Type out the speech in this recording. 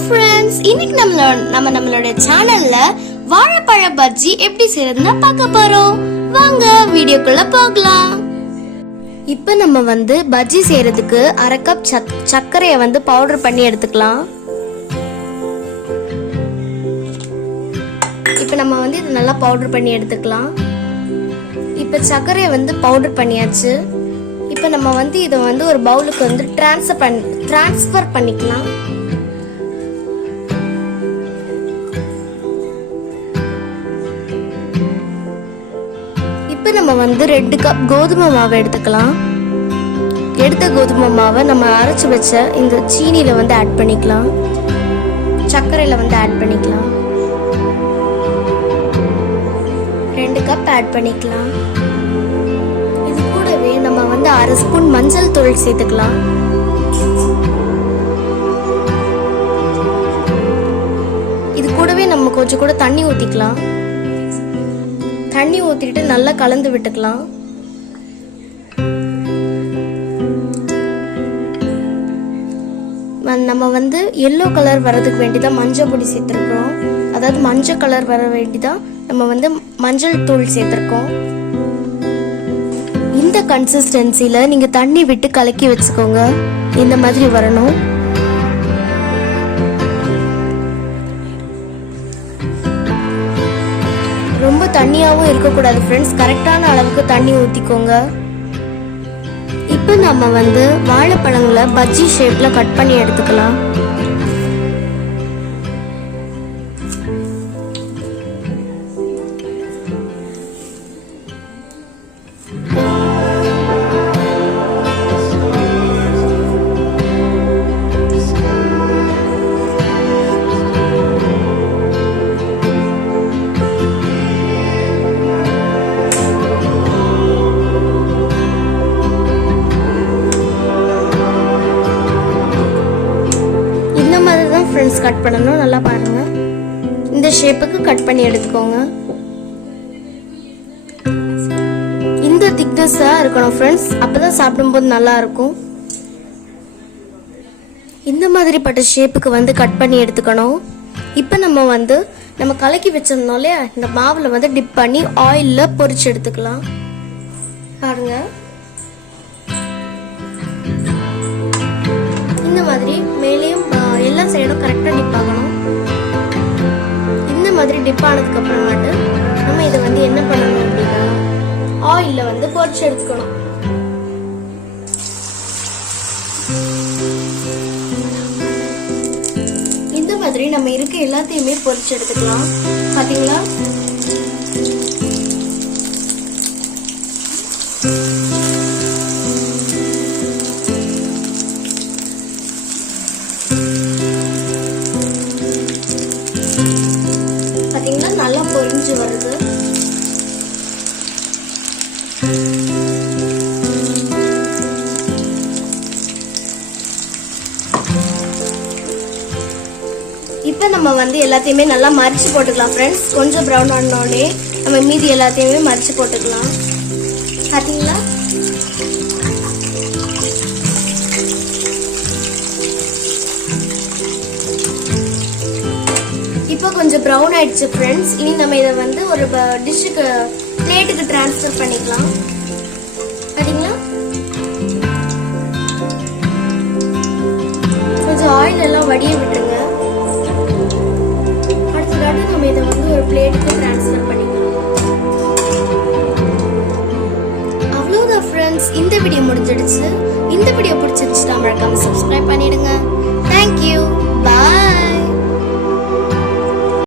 Friends, இன்னைக்கு நம்மளோட சேனல்ல வாழைப்பழ பஜ்ஜி எப்படி செய்யறதுன்னு பார்க்க போறோம். வாங்க வீடியோக்குள்ள போகலாம். இப்போ நம்ம பஜ்ஜி செய்யறதுக்கு அரை கப் சர்க்கரையை பவுடர் பண்ணி எடுத்துக்கலாம். இப்போ நம்ம இது நல்லா பவுடர் பண்ணி எடுத்துக்கலாம். இப்போ சர்க்கரையை பவுடர் பண்ணியாச்சு. இப்போ நம்ம இதை ஒரு பவுலுக்கு ட்ரான்ஸ்ஃபர் பண்ணிக்கலாம். இப்போ நம்ம 2 கப் கோதுமை மாவு எடுத்துக்கலாம். எடுத்த கோதுமை மாவை நம்ம அரைச்சு வச்ச இந்த சீனியில ஆட் பண்ணிக்கலாம். சர்க்கரையில ஆட் பண்ணிக்கலாம். 2 கப் ஆட் பண்ணிக்கலாம். இது கூடவே நம்ம அரை ஸ்பூன் மஞ்சள் தூள் சேர்த்துக்கலாம். இது கூடவே நம்ம கொஞ்சம் கூட தண்ணி ஊத்திக்கலாம். தண்ணி ஊத்திட்டு நல்லா கலந்து விட்டுக்கலாம். நம்ம எல்லோ கலர் வரதுக்கு வேண்டிதான் மஞ்சள் பொடி சேர்த்திருக்கோம். அதாவது மஞ்சள் கலர் வர வேண்டிதான் நம்ம மஞ்சள் தூள் சேர்த்திருக்கோம். இந்த கன்சிஸ்டன்சில நீங்க தண்ணி விட்டு கலக்கி வச்சுக்கோங்க. இந்த மாதிரி வரணும். ரொம்ப தண்ணியாவும் இருக்கக்கூடாது ஃப்ரெண்ட்ஸ். கரெக்டான அளவுக்கு தண்ணி ஊத்திக்கோங்க. இப்போ நம்ம வாழைப்பழங்களை பஜ்ஜி ஷேப்ல கட் பண்ணி எடுத்துக்கலாம். கட் பண்ணணும். நல்லா பாருங்க. இந்த ஷேப்புக்கு கட் பண்ணி எடுத்துக்கோங்க. இந்த திக்னஸா இருக்கணும் ஃப்ரெண்ட்ஸ். அப்பதான் சாப்பிடும்போது நல்லா இருக்கும். இந்த மாதிரி பட்ட ஷேப்புக்கு கட் பண்ணி எடுத்துக்கணும். இப்போ நம்ம கலக்கி வச்சிருந்தோம்ல, இந்த மாவுல டிப் பண்ணி ஆயில்ல பொரிச்சு எடுத்துக்கலாம். பாருங்க, இந்த மாதிரி மேலேயும் எல்லா சைடும் கரெக்டா டிப் ஆகணும். இந்த மாதிரி டிப் ஆனதுக்கு அப்புறமாட்டு நம்ம இதை என்ன பண்ணணும் அப்படின்னா ஆயில்ல பொரிச்சு எடுத்துக்கணும். இந்த மாதிரி நம்ம இருக்க எல்லாத்தையுமே பொரிச்சு எடுத்துக்கலாம். பாத்தீங்களா? பாத்தீங்களா, நல்லா பொரிஞ்சு வருது. இப்ப நம்ம எல்லாத்தையுமே நல்லா மரிச்சு போட்டுக்கலாம் ஃப்ரெண்ட்ஸ். கொஞ்சம் ப்ரௌன் ஆனோடனே நம்ம மீதி எல்லாத்தையுமே மரிச்சு போட்டுக்கலாம். பாத்தீங்களா? இப்போ கொஞ்சம் ப்ரௌன் ஆயிடுச்சு ஃப்ரெண்ட்ஸ். இனி நம்ம இதை ஒரு டிஷ்ஷுக்கு பிளேட்டுக்கு ட்ரான்ஸ்ஃபர் பண்ணிக்கலாம். பாத்தீங்களா? கொஞ்சம் ஆயில் எல்லாம் வடிய விட்டுருங்க. அடுத்ததாட்டி நம்ம இதை ஒரு பிளேட்டுக்கு ட்ரான்ஸ்ஃபர் பண்ணிக்கலாம். அவ்வளவுதான் ஃப்ரெண்ட்ஸ். இந்த வீடியோ முடிஞ்சிடுச்சு. இந்த வீடியோ பிடிச்சிருச்சுன்னா மறக்காம சப்ஸ்கிரைப் பண்ணிடுங்க. தேங்க்யூ. பாய்.